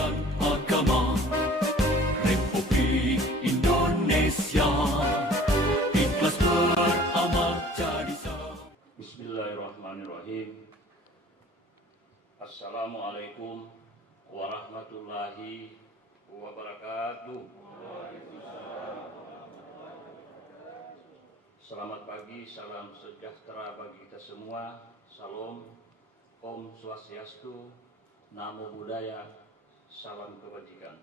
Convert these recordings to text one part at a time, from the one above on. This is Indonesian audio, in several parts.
dan Agama Republik Indonesia, ikhlas beramal jadi sah. Bismillahirrahmanirrahim. Assalamualaikum warahmatullahi wabarakatuh. Selamat pagi, salam sejahtera bagi kita semua. Salam, Om Swastiastu, Namo Buddhaya, salam kebajikan.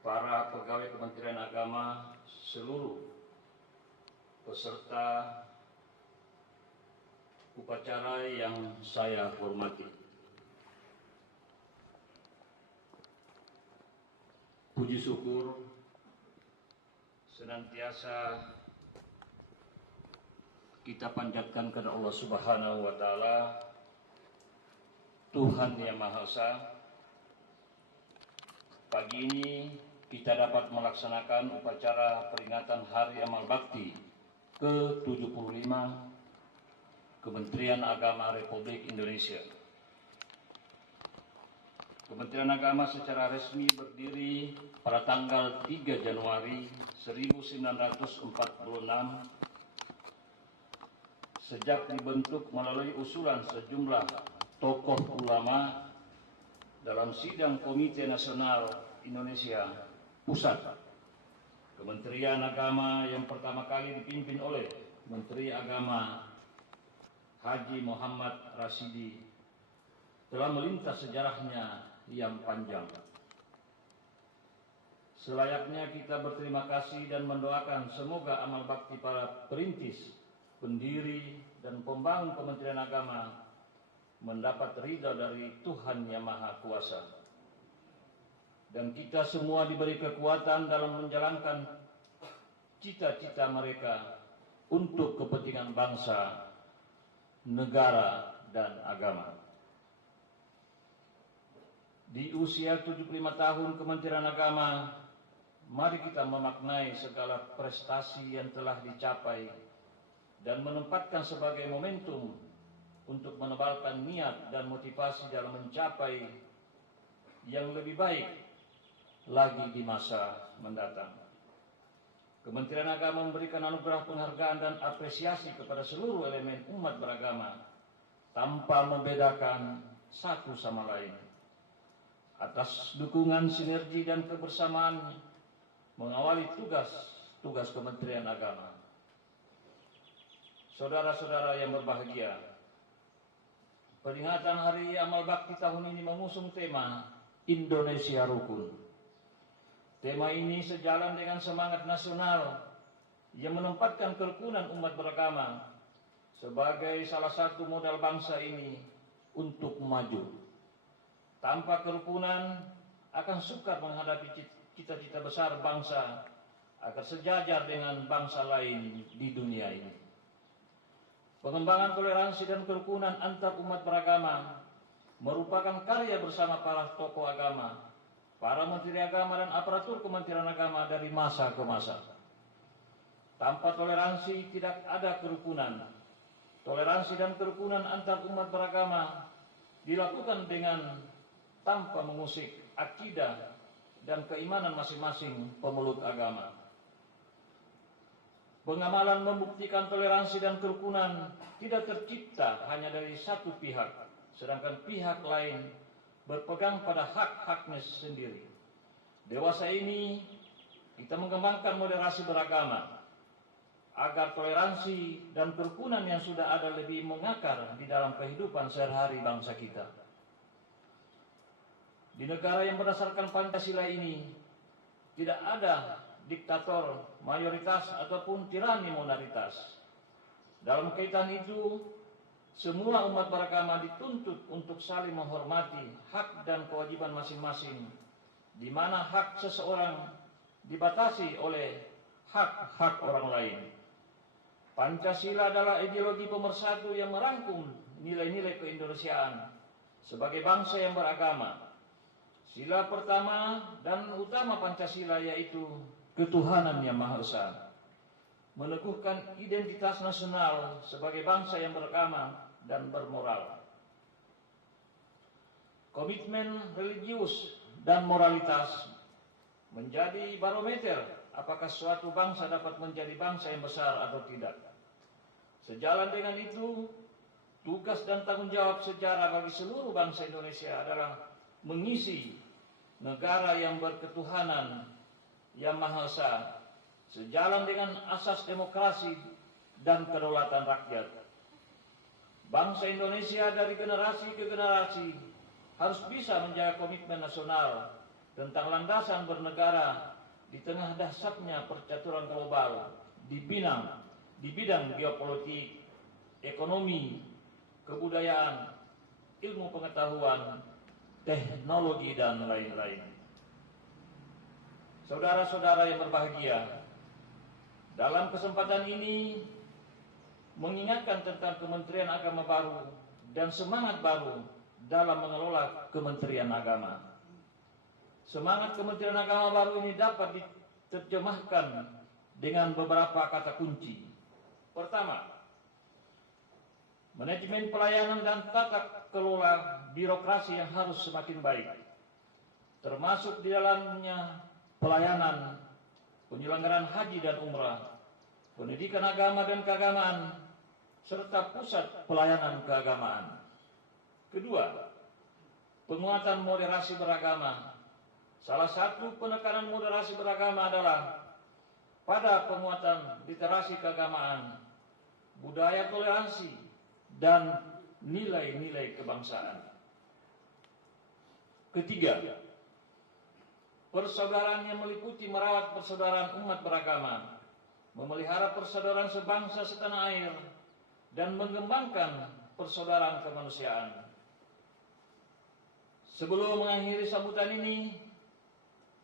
Para pegawai Kementerian Agama, seluruh peserta upacara yang saya hormati. Puji syukur senantiasa kita panjatkan kepada Allah Subhanahu wa Ta'ala, Tuhan yang Maha Esa. Pagi ini kita dapat melaksanakan upacara peringatan Hari Amal Bakti ke-75 Kementerian Agama Republik Indonesia. Kementerian Agama secara resmi berdiri pada tanggal 3 Januari 1946 sejak dibentuk melalui usulan sejumlah tokoh ulama dalam sidang Komite Nasional Indonesia Pusat. Kementerian Agama yang pertama kali dipimpin oleh Menteri Agama Haji Muhammad Rasidi telah melintas sejarahnya yang panjang. Selayaknya kita berterima kasih dan mendoakan semoga amal bakti para perintis, pendiri, dan pembangun Kementerian Agama mendapat ridha dari Tuhan Yang Maha Kuasa. Dan kita semua diberi kekuatan dalam menjalankan cita-cita mereka untuk kepentingan bangsa, negara, dan agama. Di usia 75 tahun Kementerian Agama, mari kita memaknai segala prestasi yang telah dicapai dan menempatkan sebagai momentum untuk menebalkan niat dan motivasi dalam mencapai yang lebih baik lagi di masa mendatang. Kementerian Agama memberikan anugerah penghargaan dan apresiasi kepada seluruh elemen umat beragama tanpa membedakan satu sama lain, atas dukungan, sinergi, dan kebersamaan mengawali tugas Kementerian Agama. Saudara-saudara yang berbahagia, peringatan Hari Amal Bakti tahun ini mengusung tema Indonesia Rukun. Tema ini sejalan dengan semangat nasional yang menempatkan kerukunan umat beragama sebagai salah satu modal bangsa ini untuk maju. Tanpa kerukunan akan sukar menghadapi cita-cita besar bangsa agar sejajar dengan bangsa lain di dunia ini. Pengembangan toleransi dan kerukunan antar umat beragama merupakan karya bersama para tokoh agama, para menteri agama, dan aparatur Kementerian Agama dari masa ke masa. Tanpa toleransi tidak ada kerukunan. Toleransi dan kerukunan antar umat beragama dilakukan dengan tanpa mengusik akidah dan keimanan masing-masing pemeluk agama. Pengamalan membuktikan toleransi dan kerukunan tidak tercipta hanya dari satu pihak, sedangkan pihak lain berpegang pada hak-haknya sendiri. Dewasa ini kita mengembangkan moderasi beragama agar toleransi dan kerukunan yang sudah ada lebih mengakar di dalam kehidupan sehari-hari bangsa kita. Di negara yang berdasarkan Pancasila ini tidak ada diktator mayoritas ataupun tirani minoritas. Dalam kaitan itu, semua umat beragama dituntut untuk saling menghormati hak dan kewajiban masing-masing, di mana hak seseorang dibatasi oleh hak-hak orang lain. Pancasila adalah ideologi pemersatu yang merangkum nilai-nilai keindonesiaan sebagai bangsa yang beragama. Sila pertama dan utama Pancasila yaitu ketuhanan yang Maha Esa. meneguhkan identitas nasional sebagai bangsa yang beragama dan bermoral. Komitmen religius dan moralitas menjadi barometer apakah suatu bangsa dapat menjadi bangsa yang besar atau tidak. Sejalan dengan itu, tugas dan tanggung jawab sejarah bagi seluruh bangsa Indonesia adalah mengisi negara yang berketuhanan yang Maha Esa, sejalan dengan asas demokrasi dan kedaulatan rakyat. Bangsa Indonesia dari generasi ke generasi harus bisa menjaga komitmen nasional tentang landasan bernegara di tengah dahsyatnya percaturan global di bidang geopolitik, ekonomi, kebudayaan, ilmu pengetahuan, teknologi, dan lain-lain. Saudara-saudara yang berbahagia, dalam kesempatan ini mengingatkan tentang Kementerian Agama baru dan semangat baru dalam mengelola Kementerian Agama. Semangat Kementerian Agama baru ini dapat diterjemahkan dengan beberapa kata kunci. Pertama, manajemen pelayanan dan tata kelola birokrasi yang harus semakin baik, termasuk di dalamnya pelayanan, penyelenggaraan haji dan umrah, pendidikan agama dan keagamaan, serta pusat pelayanan keagamaan. Kedua, penguatan moderasi beragama. Salah satu penekanan moderasi beragama adalah pada penguatan literasi keagamaan, budaya toleransi, dan nilai-nilai kebangsaan. Ketiga, persaudaraan yang meliputi merawat persaudaraan umat beragama, memelihara persaudaraan sebangsa setanah air, dan mengembangkan persaudaraan kemanusiaan. Sebelum mengakhiri sambutan ini,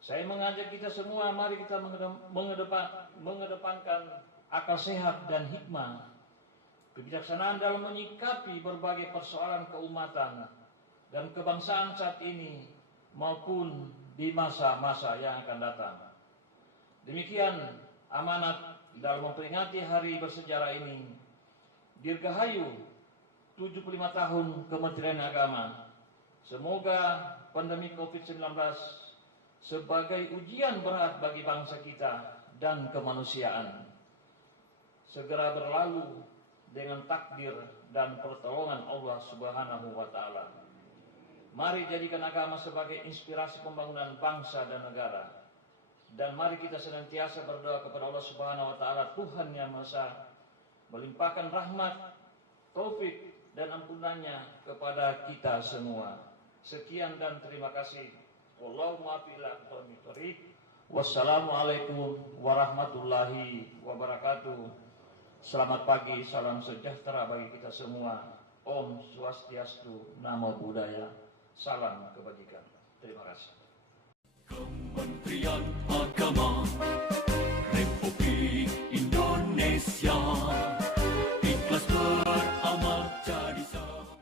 saya mengajak kita semua, mari kita mengedepankan akal sehat dan hikmah, kebijaksanaan dalam menyikapi berbagai persoalan keumatan dan kebangsaan saat ini maupun di masa-masa yang akan datang. Demikian amanat dalam memperingati hari bersejarah ini. Dirgahayu 75 tahun Kementerian Agama. Semoga pandemi COVID-19 sebagai ujian berat bagi bangsa kita dan kemanusiaan segera berlalu dengan takdir dan pertolongan Allah Subhanahu wa taala. Mari jadikan agama sebagai inspirasi pembangunan bangsa dan negara. Dan mari kita senantiasa berdoa kepada Allah Subhanahu wa taala, Tuhan yang Maha Esa, melimpahkan rahmat, taufik dan ampunannya kepada kita semua. Sekian dan terima kasih. Wallahu muwaffiq ila aqwamit thoriq. Wassalamualaikum warahmatullahi wabarakatuh. Selamat pagi, salam sejahtera bagi kita semua. Om Swastiastu, Namo Buddhaya. Salam kebajikan. Terima kasih. Kementerian